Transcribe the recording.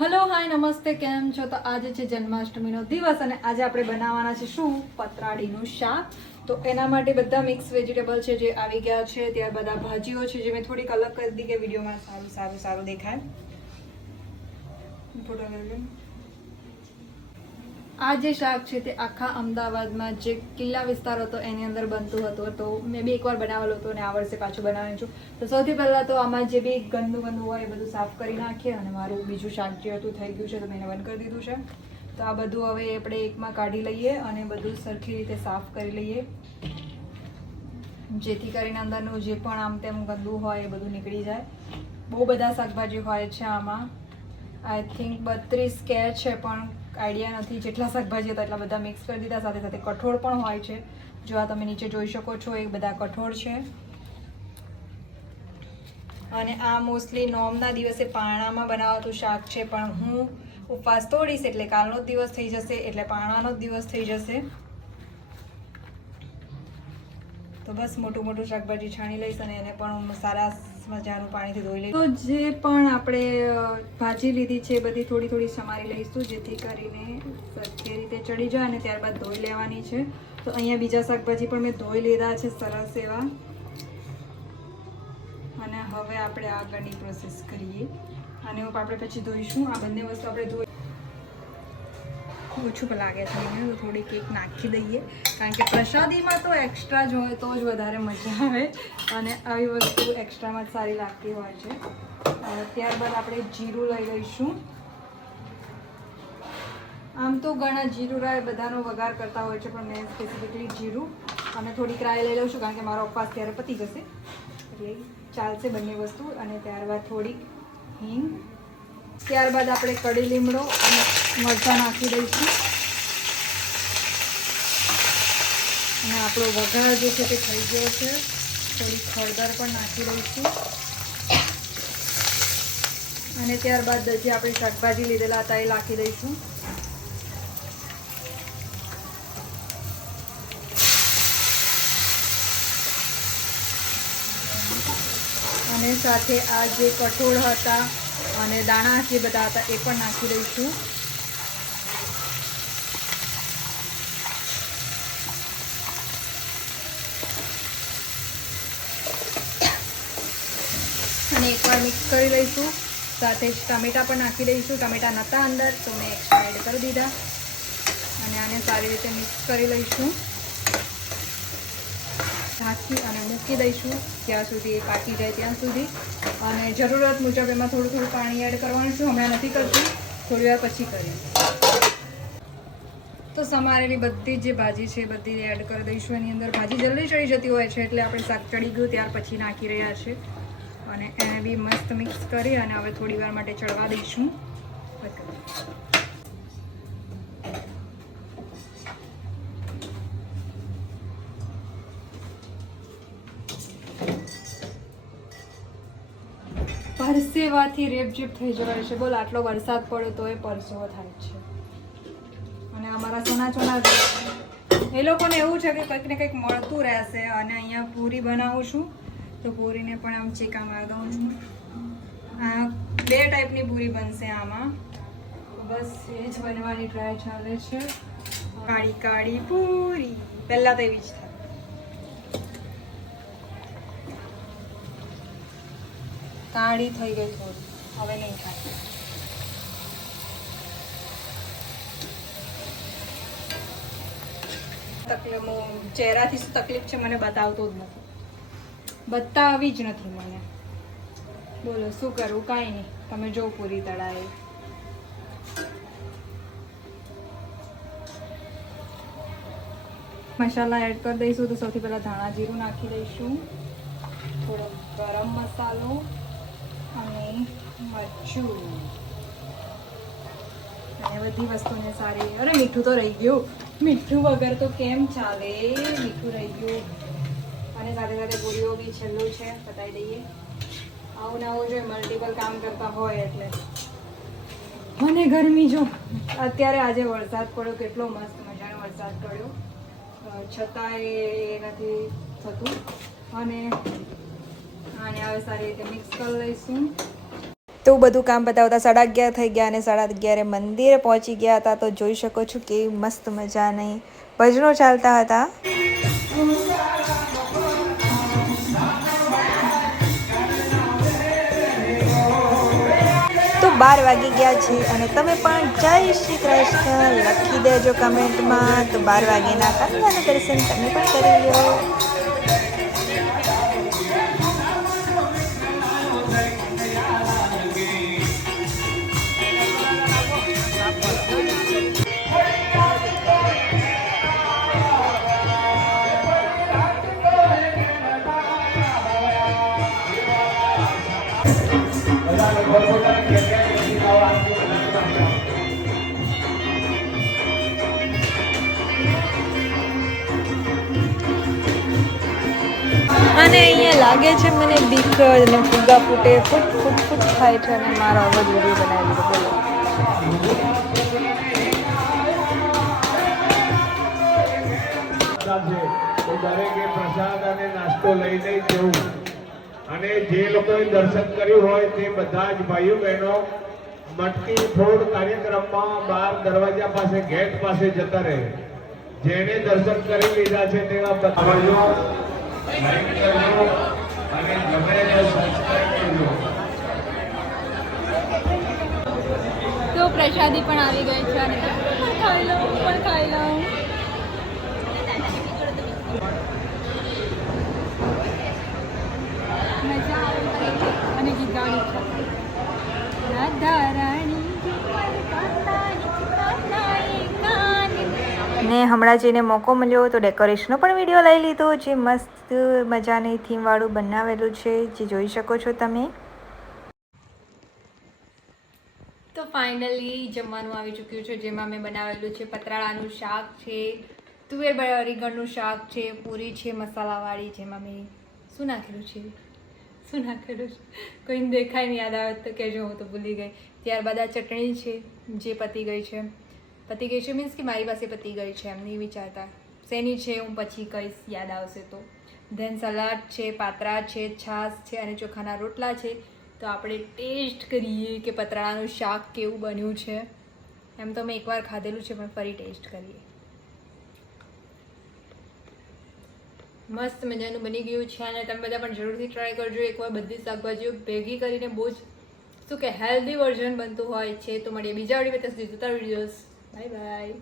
Hello hi નમસ્તે, કેમ છો? તો આજે છે જન્માષ્ટમીનો દિવસ અને આજે આપણે બનાવવાના છે શું? પતરાડીનું શાક. તો એના માટે બધા મિક્સ વેજીટેબલ છે જે આવી ગયા છે. ત્યાર બધા ભાજીઓ છે જે મેં થોડીક અલગ કરી દીધી કે વિડીયોમાં સારું દેખાય. આ જે શાક છે તે આખા અમદાવાદમાં જે કિલ્લા વિસ્તાર હતો એની અંદર બનતું હતું. તો મેં બી એકવાર બનાવેલું હતું અને આ વર્ષે પાછું બનાવ્યું છું. તો સૌથી પહેલાં તો આમાં જે બી ગંદુ હોય એ બધું સાફ કરી નાખીએ. અને મારું બીજું શાક જે હતું થઈ ગયું છે તો મેં એને બંધ કરી દીધું છે. તો આ બધું હવે આપણે એકમાં કાઢી લઈએ અને બધું સરખી રીતે સાફ કરી લઈએ, જેથી કરીને અંદરનું જે પણ આમ તેમ ગંદુ હોય એ બધું નીકળી જાય. બહુ બધા શાકભાજી હોય છે આમાં. આઈ થિંક 32 કે છે, પણ આઈડિયા નથી. જેટલા શાકભાજી હતા એટલા બધા મિક્સ કરી દીધા. સાથે સાથે કઠોળ પણ હોય છે. જો આ તમે નીચે જોઈ શકો છો, એ બધા કઠોળ છે. અને આ મોસ્ટલી નોમના દિવસે પારણામાં બનાવાતું શાક છે, પણ હું ઉપવાસ તોડીશ એટલે કાલનો જ દિવસ થઈ જશે, એટલે પારણાનો જ દિવસ થઈ જશે. તો બસ મોટું શાકભાજી છાણી લઈશ અને એને પણ સારા મજાનું પાણીથી ધોઈ લઈશ. તો જે પણ આપણે ભાજી લીધી છે બધી થોડી સમારી લઈશું, જેથી કરીને સરખી રીતે ચડી જાય અને ત્યારબાદ ધોઈ લેવાની છે. તો અહીંયા બીજા શાકભાજી પણ મેં ધોઈ લીધા છે સરસ એવા. અને હવે આપણે આગળની પ્રોસેસ કરીએ અને આપણે પછી ધોઈશું. આ બંને વસ્તુ આપણે ધોઈ ઓછું લાગે છે મને, તો થોડી કેક નાખી દઈએ, કારણ કે પ્રસાદીમાં તો એક્સ્ટ્રા જ હોય તો જ વધારે મજા આવે અને આવી વસ્તુ એક્સ્ટ્રામાં જ સારી લાગતી હોય છે. ત્યારબાદ આપણે જીરું લઈ લઈશું. આમ તો ઘણા જીરું રાય બધાનો વઘાર કરતા હોય છે, પણ મેં સ્પેસિફિકલી જીરું અને થોડીક રાય લઈ લઉં છું, કારણ કે મારો ઉપવાસ ત્યારે પતી જશે એટલે ચાલશે બંને વસ્તુ. અને ત્યારબાદ થોડીક હિંગ, ત્યારબાદ આપણે કડી લીમડો અને મરચાં નાખી દઈશું. અને આપણો વઘાર જે છે તે થઈ ગયો છે. થોડીક હળદર પણ નાખી દઈશું. અને ત્યારબાદ જે આપણે શાકભાજી લીધેલા હતા એ નાખી દઈશું. અને સાથે આ જે કઠોળ હતા અને દાણા જે બધા હતા એ પણ નાખી દઈશું. અને એકવાર મિક્સ કરી લઈશું. સાથે જ ટામેટાં પણ નાખી દઈશું. ટામેટાં નહોતા અંદર તો મેં એક્સ્ટ્રા એડ કરી દીધા. અને આને સારી રીતે મિક્સ કરી લઈશું. ઢાંકી અને મૂકી દઈશું જ્યાં સુધી એ પાકી જાય ત્યાં સુધી. અને જરૂરત મુજબ એમાં થોડું પાણી એડ કરવાનું છું. હમણાં નથી કરતી, થોડી વાર પછી કરીશ. તો સમારેલી બધી જે ભાજી છે બધી એડ કરી દઈશું એની અંદર. ભાજી જલ્દી ચડી જતી હોય છે એટલે આપણે શાક ચડી ગયું ત્યાર પછી નાખી રહ્યા છે. અને એને બી મસ્ત મિક્સ કરી અને હવે થોડી વાર માટે ચડવા દઈશું. પરસેવાથી રેપઝેપ થઈ જવાય છે. બોલ, આટલો વરસાદ પડ્યો તો એ પરસેવો થાય છે. અને અમારા સોના એ લોકોને એવું છે કે કંઈક ને કંઈક મળતું રહેશે. અને અહીંયા પૂરી બનાવું છું તો પૂરીને પણ આમ ચીકા મારી દઉં છું. આ 2 ટાઈપની પૂરી બનશે આમાં. બસ એ જ બનવાની ટ્રાય ચાલે છે. કાળી પૂરી પહેલાં તો એવી જ થાય. કાળી થઈ ગઈ થોડી, હવે નહીં થાય. ચહેરાથી શું તકલીફ છે મને બતાવતો જ નથી, બતાવી જ નથી મને. બોલો શું કરું? કાંઈ નહીં, તમે જો પૂરી તળાય. મસાલા એડ કરી દઈશું. તો સૌથી પહેલાં ધાણા જીરું નાખી દઈશું, થોડો ગરમ મસાલો અને મરચું અને બધી વસ્તુને સારી. અરે મીઠું તો રહી ગયું, મીઠું વગર તો કેમ ચાલે? મીઠું રહી ગયું. અને સાથે સાથે પૂરીઓ બી છેલ્લું છે, બતાવી દઈએ. આવું ને આવું જોઈએ, મલ્ટિપલ કામ કરતા હોય એટલે. મને ગરમી જો અત્યારે આજે વરસાદ પડ્યો, કેટલો મસ્ત મજાનો વરસાદ પડ્યો, છતાંય એ નથી થતું. અને આને હવે સારી રીતે મિક્સ કરી લઈશું. તો બધું કામ બતાવતા 11:30 થઈ ગયા અને 11:30 મંદિરે પહોંચી ગયા હતા. તો જોઈ શકો છો કે મસ્ત મજાની ભજનો ચાલતા હતા. તો 12 વાગી ગયા છે અને તમે પણ જય શ્રી કૃષ્ણ લખી દેજો કમેન્ટમાં. તો 12 વાગ્યાના કન્યાના દર્શન તમે પણ કરી લો. અને અહીંયા લાગે છે મને બીક અને ફુગા ફૂટે ફૂટ ફૂટ ફૂટ થાય છે અને મારો અવાજ વિડીયો બનાવી દીધો. બોલો દરેકે પ્રસાદ અને નાસ્તો લઈને જવું અને જે લોકોએ દર્શન કર્યું હોય તે બધા જ ભાઈઓ બહેનો મટકી ફોડ કાર્યક્રમમાં બહાર દરવાજા પાસે ગેટ પાસે જતા રહે. જેને દર્શન કરી લીધા છે તેવા બતાવજો, લાઈક કરજો અને ગમે તે સબસ્ક્રાઇબ કરજો. તો પ્રસાદી પણ આવી ગઈ છે અને પણ ખાઈ લઉં. મજા આવે અને ગીત ગાવાનું છે. રાધા રાણી ને હમણાં જઈને મોકો મળ્યો તો ડેકોરેશનનો પણ વિડીયો લઈ લીધો, જે મસ્ત મજાની થીમવાળું બનાવેલું છે, જે જોઈ શકો છો તમે. તો ફાઇનલી જમવાનું આવી ચૂક્યું છે, જેમાં મેં બનાવેલું છે પતરાળાનું શાક છે, તુવેર રીંગણનું શાક છે, પૂરી છે મસાલાવાળી, જેમાં મેં શું નાખેલું છે કોઈને દેખાય નહીં, યાદ આવે તો કહેજો, હું તો ભૂલી ગઈ. ત્યારબાદ આ ચટણી છે જે પતી ગઈ છે મીન્સ કે મારી પાસે પતી ગઈ છે, એમ નહીં વિચારતા શેની છે હું પછી કહીશ, યાદ આવશે તો. ધેન સલાડ છે, પાત્રા છે, છાશ છે અને ચોખાના રોટલા છે. તો આપણે ટેસ્ટ કરીએ કે પતરાળાનું શાક કેવું બન્યું છે. એમ તો મેં એકવાર ખાધેલું છે પણ ફરી ટેસ્ટ કરીએ. મસ્ત મજાનું બની ગયું છે અને તમે બધા પણ જરૂરથી ટ્રાય કરજો એકવાર. બધી શાકભાજીઓ ભેગી કરીને બહુ જ શું કે હેલ્ધી વર્ઝન બનતું હોય છે. તો મળીએ બીજા વિડીયો, જોતા વિડીયોઝ. Bye bye.